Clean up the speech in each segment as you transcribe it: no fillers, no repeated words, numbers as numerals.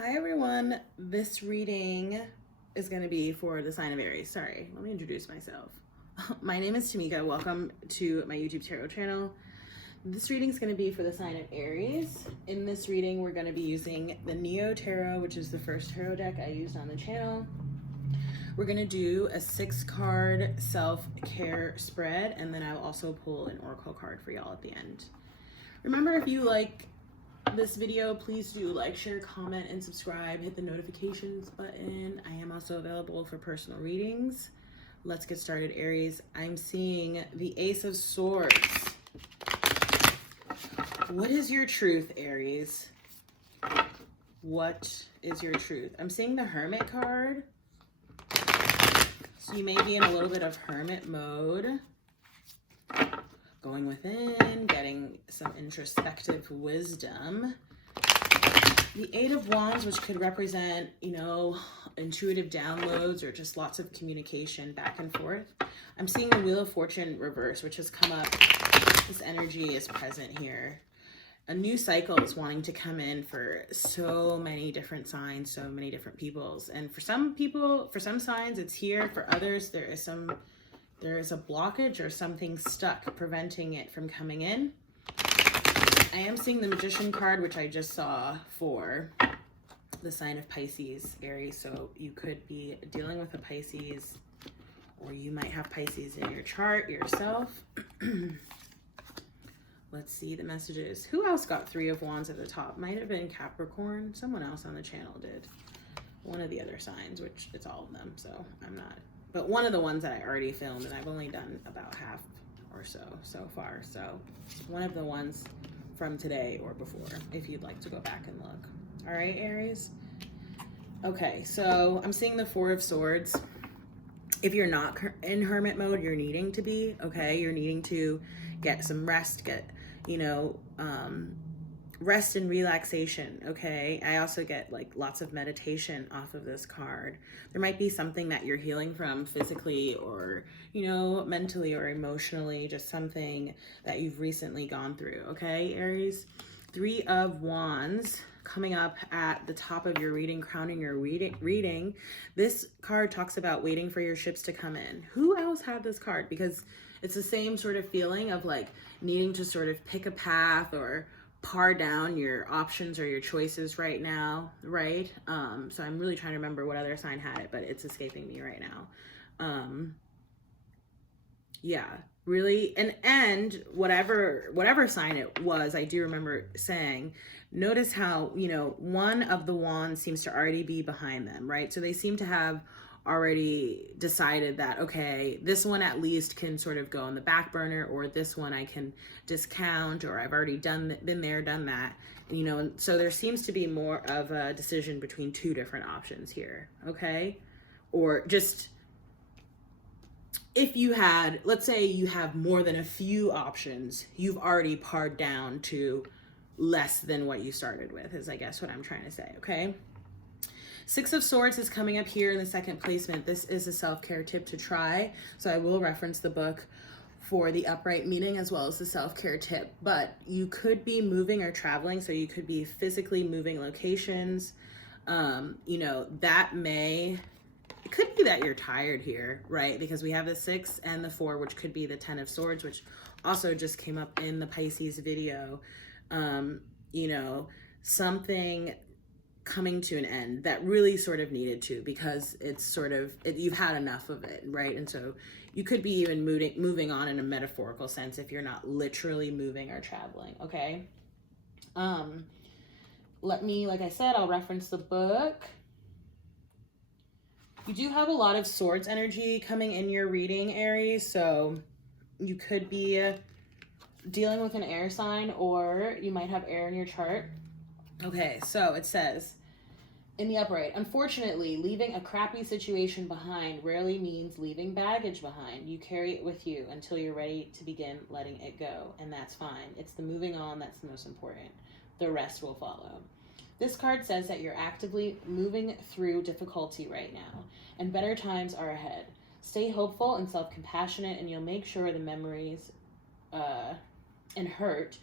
Hi everyone, this reading is going to be for the sign of Aries. Sorry, let me introduce myself. My name is Tamika. Welcome to my YouTube tarot channel. This reading is going to be for the sign of Aries. In this reading, we're going to be using the Neo Tarot, which is the first tarot deck I used on the channel. We're going to do a 6-card self-care spread, and then I'll also pull an oracle card for y'all at the end. Remember, if you like this video, please do like, share, comment, and subscribe. Hit the notifications button. I am also available for personal readings. Let's get started, Aries. I'm seeing the Ace of Swords. What is your truth, Aries? What is your truth? I'm seeing the Hermit card. So you may be in a little bit of hermit mode. Going within, getting some introspective wisdom. The Eight of Wands, which could represent, intuitive downloads or just lots of communication back and forth. I'm seeing the Wheel of Fortune reverse, which has come up. This energy is present here. A new cycle is wanting to come in for so many different signs, so many different peoples. And for some people, for some signs, it's here. For others, there is a blockage or something stuck preventing it from coming in. I am seeing the Magician card, which I just saw for the sign of Pisces, Aries. So you could be dealing with a Pisces, or you might have Pisces in your chart yourself. Let's see the messages. Who else got 3 of Wands at the top? Might have been Capricorn. Someone else on the channel did. One of the other signs, which it's all of them, so I'm not. But one of the ones that I already filmed, and I've only done about half or so far. So one of the ones from today or before, if you'd like to go back and look. All right, Aries. Okay, so I'm seeing the 4 of Swords. If you're not in hermit mode, you're needing to be, okay? You're needing to get some rest, get, rest and relaxation, okay? I also get like lots of meditation off of this card. There might be something that you're healing from physically or, mentally or emotionally, just something that you've recently gone through, okay, Aries? 3 of Wands coming up at the top of your reading, crowning your reading. This card talks about waiting for your ships to come in. Who else had this card? Because it's the same sort of feeling of like needing to sort of pick a path or par down your options or your choices right now, right? So I'm really trying to remember what other sign had it, but it's escaping me right now. Yeah, really. And whatever sign it was, I do remember saying, notice how, one of the wands seems to already be behind them, right? So they seem to have already decided that, okay, this one at least can sort of go on the back burner, or this one I can discount, or I've already been there, done that, and so there seems to be more of a decision between 2 different options here, okay? Or just, if you had, let's say you have more than a few options, you've already pared down to less than what you started with, is I guess what I'm trying to say, okay? 6 of Swords is coming up here in the second placement. This is a self-care tip to try. So I will reference the book for the upright meaning as well as the self-care tip. But you could be moving or traveling. So you could be physically moving locations. It could be that you're tired here, right? Because we have the 6 and the 4, which could be the 10 of Swords, which also just came up in the Pisces video. Something coming to an end that really sort of needed to, because it's sort of, you've had enough of it, right? And so you could be even moving on in a metaphorical sense if you're not literally moving or traveling, okay? Like I said, I'll reference the book. You do have a lot of Swords energy coming in your reading, Aries, so you could be dealing with an air sign, or you might have air in your chart. Okay, so it says, in the upright, unfortunately, leaving a crappy situation behind rarely means leaving baggage behind. You carry it with you until you're ready to begin letting it go, and that's fine. It's the moving on that's the most important. The rest will follow. This card says that you're actively moving through difficulty right now, and better times are ahead. Stay hopeful and self-compassionate, and you'll make sure the memories and hurt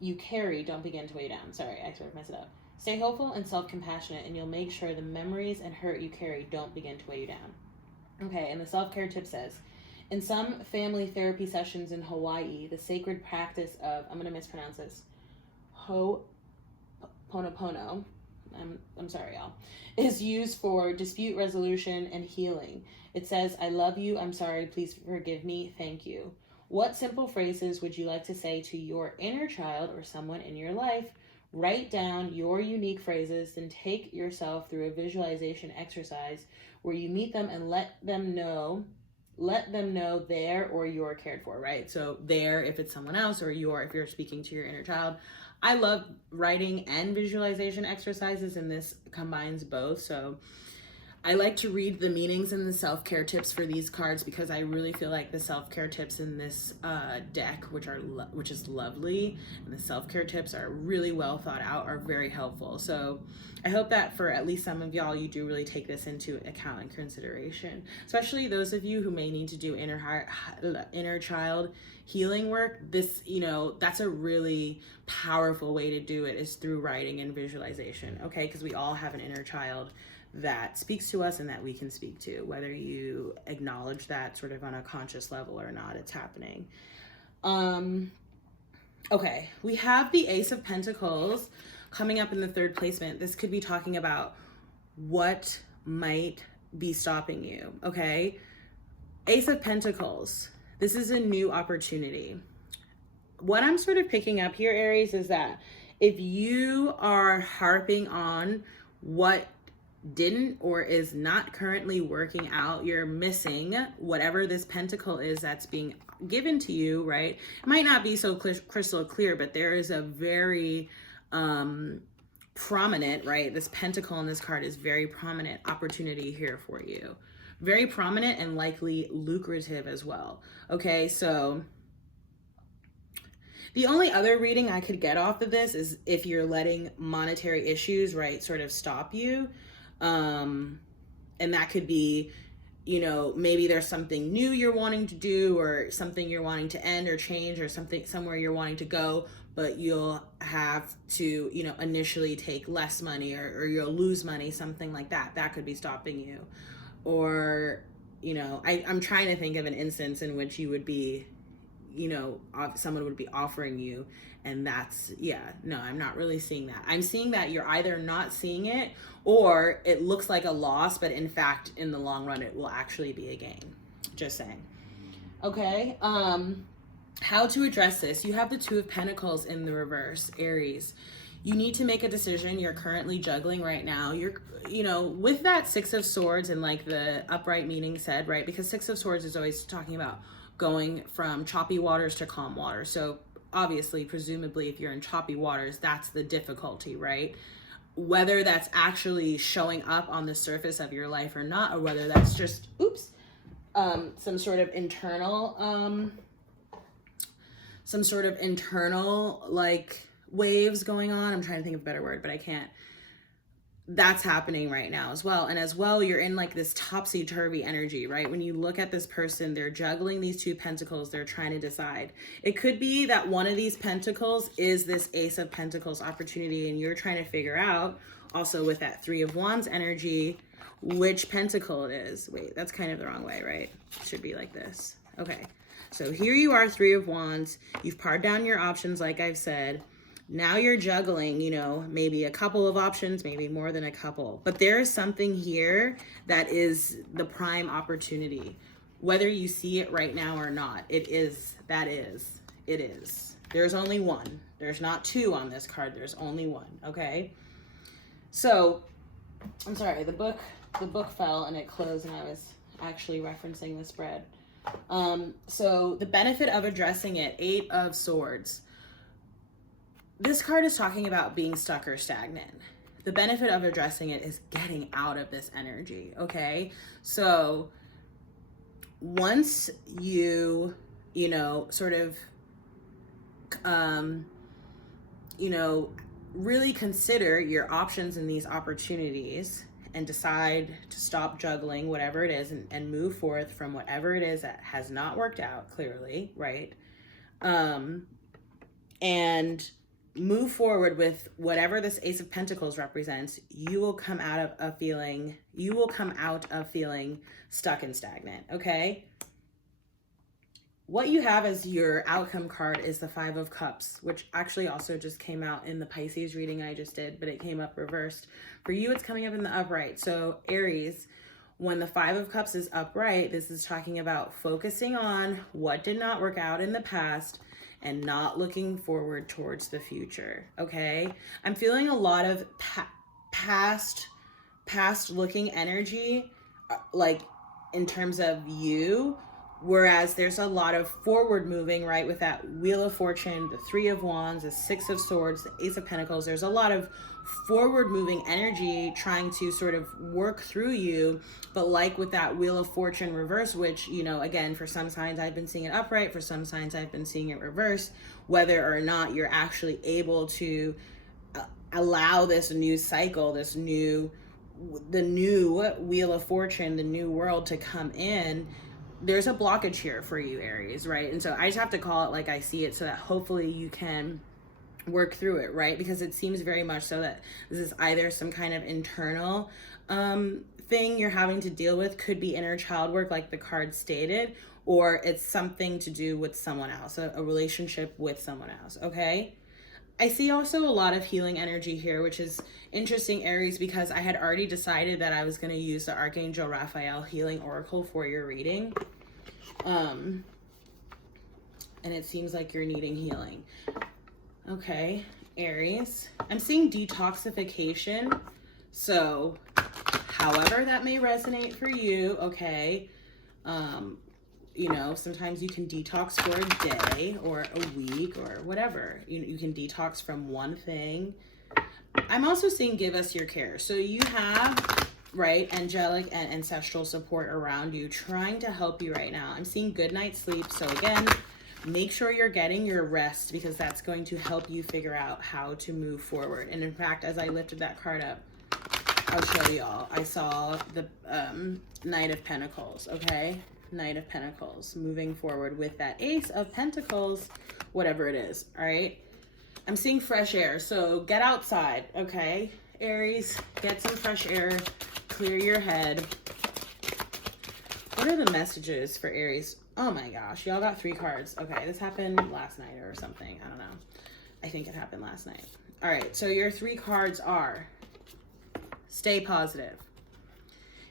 you carry don't begin to weigh you down. Sorry, I sort of messed it up. Stay hopeful and self-compassionate, and you'll make sure the memories and hurt you carry don't begin to weigh you down. Okay, and the self-care tip says, in some family therapy sessions in Hawaii, the sacred practice of, I'm going to mispronounce this, Ho'oponopono, I'm sorry, y'all, is used for dispute resolution and healing. It says, I love you, I'm sorry, please forgive me, thank you. What simple phrases would you like to say to your inner child or someone in your life? Write down your unique phrases, then take yourself through a visualization exercise where you meet them and let them know they're or you're cared for, right? So they're if it's someone else, or you're if you're speaking to your inner child. I love writing and visualization exercises, and this combines both. So I like to read the meanings and the self-care tips for these cards because I really feel like the self-care tips in this deck, which is lovely, and the self-care tips are really well thought out, are very helpful. So I hope that for at least some of y'all, you do really take this into account and consideration, especially those of you who may need to do inner child healing work. This, that's a really powerful way to do it, is through writing and visualization, okay? Because we all have an inner child that speaks to us and that we can speak to, whether you acknowledge that sort of on a conscious level or not, it's happening. Okay, we have the Ace of Pentacles coming up in the third placement. This could be talking about what might be stopping you, okay? Ace of Pentacles, this is a new opportunity. What I'm sort of picking up here, Aries, is that if you are harping on what didn't or is not currently working out, you're missing whatever this pentacle is that's being given to you, right? It might not be so crystal clear, but there is a very prominent, right? This pentacle in this card is very prominent opportunity here for you. Very prominent and likely lucrative as well. Okay, so the only other reading I could get off of this is if you're letting monetary issues, right, sort of stop you. And that could be, maybe there's something new you're wanting to do, or something you're wanting to end or change, or somewhere you're wanting to go, but you'll have to, initially take less money, or you'll lose money, something like that. That could be stopping you. Or, I'm trying to think of an instance in which you would be, someone would be offering you, and that's, I'm not really seeing that. I'm seeing that you're either not seeing it, or it looks like a loss, but in fact, in the long run, it will actually be a gain. Just saying. Okay, how to address this? You have the Two of Pentacles in the reverse, Aries. You need to make a decision. You're currently juggling right now. You're, with that Six of Swords and like the upright meaning said, right? Because Six of Swords is always talking about going from choppy waters to calm water. So obviously, presumably, if you're in choppy waters, that's the difficulty, right? Whether that's actually showing up on the surface of your life or not, or whether that's just, some sort of internal like waves going on. I'm trying to think of a better word, but I can't. That's happening right now as well. And as well, you're in like this topsy-turvy energy, right? When you look at this person, they're juggling these two pentacles. They're trying to decide. It could be that one of these pentacles is this Ace of Pentacles opportunity, and you're trying to figure out, also with that Three of Wands energy, which pentacle it is. Wait, that's kind of the wrong way, right? It should be like this. Okay, so here you are, Three of Wands. You've pared down your options, like I've said. Now you're juggling, maybe a couple of options, maybe more than a couple. But there is something here that is the prime opportunity. Whether you see it right now or not, it is. There's only one. There's not two on this card. There's only one, okay? So, I'm sorry, the book fell and it closed, and I was actually referencing the spread. So the benefit of addressing it, Eight of Swords. This card is talking about being stuck or stagnant. The benefit of addressing it is getting out of this energy, okay? So once you, sort of, really consider your options in these opportunities and decide to stop juggling whatever it is and move forth from whatever it is that has not worked out clearly, right? And move forward with whatever this Ace of Pentacles represents, you will come out of feeling stuck and stagnant, okay? What you have as your outcome card is the Five of Cups, which actually also just came out in the Pisces reading I just did, but it came up reversed. For you, it's coming up in the upright. So Aries, when the Five of Cups is upright, this is talking about focusing on what did not work out in the past and not looking forward towards the future, okay? I'm feeling a lot of past looking energy, like in terms of you, whereas there's a lot of forward moving, right? With that Wheel of Fortune, the Three of Wands, the Six of Swords, the Ace of Pentacles. There's a lot of forward moving energy trying to sort of work through you. But like with that Wheel of Fortune reverse, which, you know, again, for some signs I've been seeing it upright, for some signs I've been seeing it reverse, whether or not you're actually able to allow this new cycle, the new Wheel of Fortune, the new world to come in. There's a blockage here for you, Aries, right? And so I just have to call it like I see it so that hopefully you can work through it, right? Because it seems very much so that this is either some kind of internal thing you're having to deal with, could be inner child work like the card stated, or it's something to do with someone else, a relationship with someone else, okay? I see also a lot of healing energy here, which is interesting, Aries, because I had already decided that I was going to use the Archangel Raphael Healing Oracle for your reading. And it seems like you're needing healing. Okay, Aries. I'm seeing detoxification. So, however that may resonate for you, okay. You know, sometimes you can detox for a day or a week or whatever. You can detox from one thing. I'm also seeing give us your care. So you have, right, angelic and ancestral support around you trying to help you right now. I'm seeing good night's sleep. So again, make sure you're getting your rest because that's going to help you figure out how to move forward. And in fact, as I lifted that card up, I'll show y'all. I saw the Knight of Pentacles, okay? Knight of Pentacles, moving forward with that Ace of Pentacles, whatever it is, all right? I'm seeing fresh air, so get outside, okay? Aries, get some fresh air, clear your head. What are the messages for Aries? Oh my gosh, y'all got 3 cards. Okay, this happened last night or something. I don't know. I think it happened last night. All right, so your 3 cards are stay positive.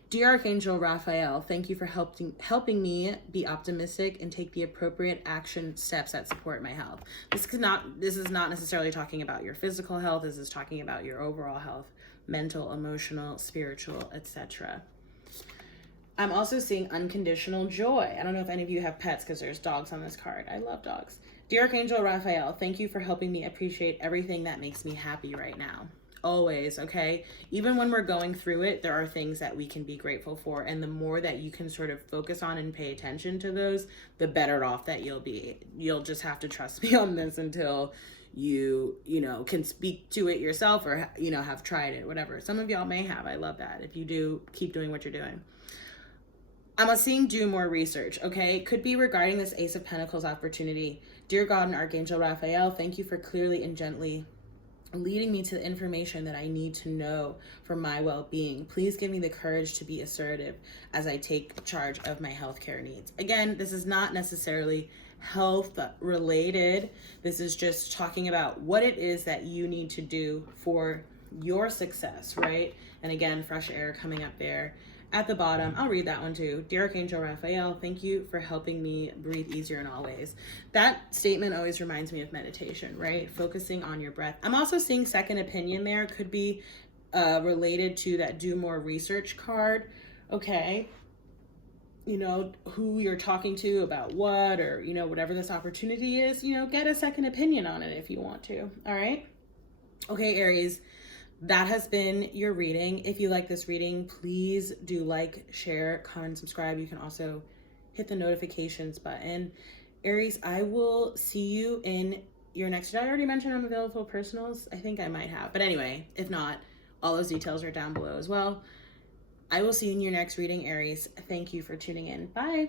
Dear Archangel Raphael, thank you for helping me be optimistic and take the appropriate action steps that support my health. This is not necessarily talking about your physical health. This is talking about your overall health, mental, emotional, spiritual, etc. I'm also seeing unconditional joy. I don't know if any of you have pets because there's dogs on this card. I love dogs. Dear Archangel Raphael, thank you for helping me appreciate everything that makes me happy right now. Always, okay? Even when we're going through it, there are things that we can be grateful for. And the more that you can sort of focus on and pay attention to those, the better off that you'll be. You'll just have to trust me on this until you know, can speak to it yourself or, you know, have tried it, whatever. Some of y'all may have. I love that. If you do, keep doing what you're doing. I'm seeing do more research, okay? It could be regarding this Ace of Pentacles opportunity. Dear God and Archangel Raphael, thank you for clearly and gently leading me to the information that I need to know for my well-being. Please give me the courage to be assertive as I take charge of my healthcare needs. Again, this is not necessarily health related. This is just talking about what it is that you need to do for your success, right? And again, fresh air coming up there. At the bottom, I'll read that one too. Dear Archangel Raphael, thank you for helping me breathe easier in all ways. That statement always reminds me of meditation, right? Focusing on your breath. I'm also seeing second opinion there. Could be related to that do more research card, okay? You know, who you're talking to about what, or, you know, whatever this opportunity is, you know, get a second opinion on it if you want to, all right? Okay, Aries. That has been your reading. If you like this reading, please do like, share, comment, subscribe. You can also hit the notifications button. Aries, I will see you in your next. Did I already mention I'm available for personals? I think I might have. But anyway, if not, all those details are down below as well. I will see you in your next reading, Aries. Thank you for tuning in. Bye.